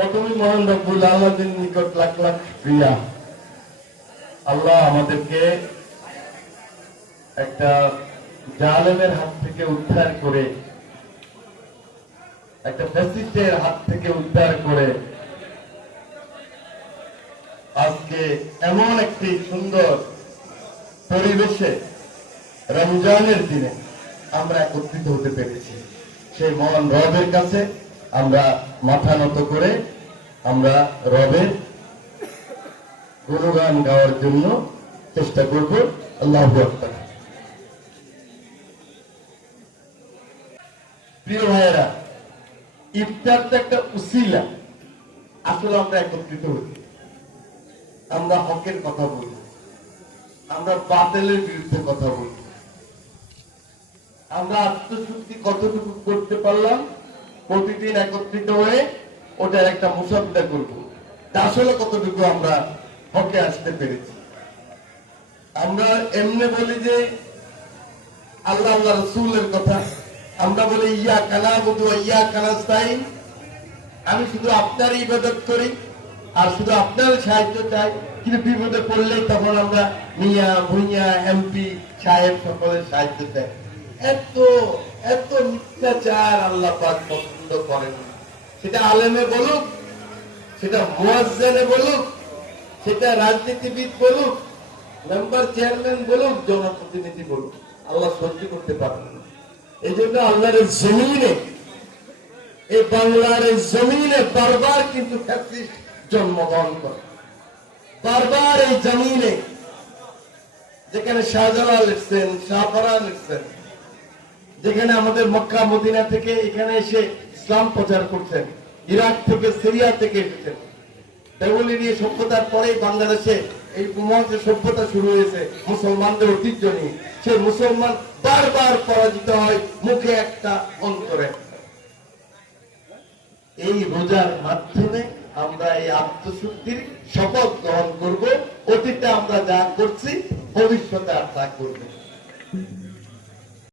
প্রথমে মহান রব্বুল আল্লাহের নিকট লাখ লাখ ক্রিয়া আল্লাহ আমাদেরকে একটা জালেমের হাত থেকে উদ্ধার করে, একটা ফ্যাসিস্টের হাত থেকে উদ্ধার করে, আজকে এমন একটি সুন্দর পরিবেশে রমজানের দিনে আমরা একত্রিত হতে পেরেছি। সেই মহান রবের কাছে আমরা মাথা নত করে আমরা রবের গুণগান গাওয়ার জন্য চেষ্টা করব। আল্লাহ প্রিয় ভাইয়েরা, ইফতার তো একটা উসিলা। আসলে আমরা একত্রিত হই। আমরা হকের কথা বলি। আমরা বাতিলের বিরুদ্ধে কথা বলি। আমরা আত্মশুদ্ধি কতটুকু করতে পারলাম প্রতিদিন একত্রিত হয়ে ওটার একটা মুসাফিদা করব। আসলে কতটুকু আমরা হকে আসতে পেরেছি? আমরা এমনি বলি যে আল্লাহ আল্লাহ রসুলের কথা। আমরা বলি ইয়া কানা বুধু ইয়া কানাস্তাইন আমি শুধু আপনার ইবাদত করি, আর শুধু আপনার সাহায্য চাই। কিন্তু বিপদে পড়লেই তখন আমরা মিয়া, ভুইয়া, এমপি, সাহেব সকলের সাহায্য চাই। এত এত মিথ্যাচার আল্লাহ পাক পছন্দ করেন সেটা আলেমে বলুক, সেটা মুয়াজ্জেনে বলুক, সেটা রাজনীতিবিদ বলুক, মেম্বার চেয়ারম্যান বলুক, জনপ্রতিনিধি বলুক, আল্লাহ সহ্য করতে এই জন্য আল্লাহর জমিনে, এই বাংলার জমিনে বারবার কিন্তু ফ্যাসিস্ট জন্মগ্রহণ করে। বারবার এই জমিনে, যেখানে শাহজালাল লিখছেন শাহপারা লিখছেন যেখানে আমাদের মক্কা, মদিনা থেকে এখানে এসে ইসলাম প্রচার করছেন, ইরাক থেকে, সিরিয়া থেকে এসেছেন। বেগুলিনীয় সভ্যতার পরেই বাংলাদেশে এই উপমহাদেশে সভ্যতা শুরু হয়েছে, মুসলমানদের ঐতিহ্য নিয়ে। সে মুসলমান বারবার পরাজিত হয় মুখে একটা অন্তরে। এই রোজার মাধ্যমে আমরা এই আত্মশুদ্ধির শপথ গ্রহণ করব, অতীতে আমরা যা করছি, ভবিষ্যতে আর তা করব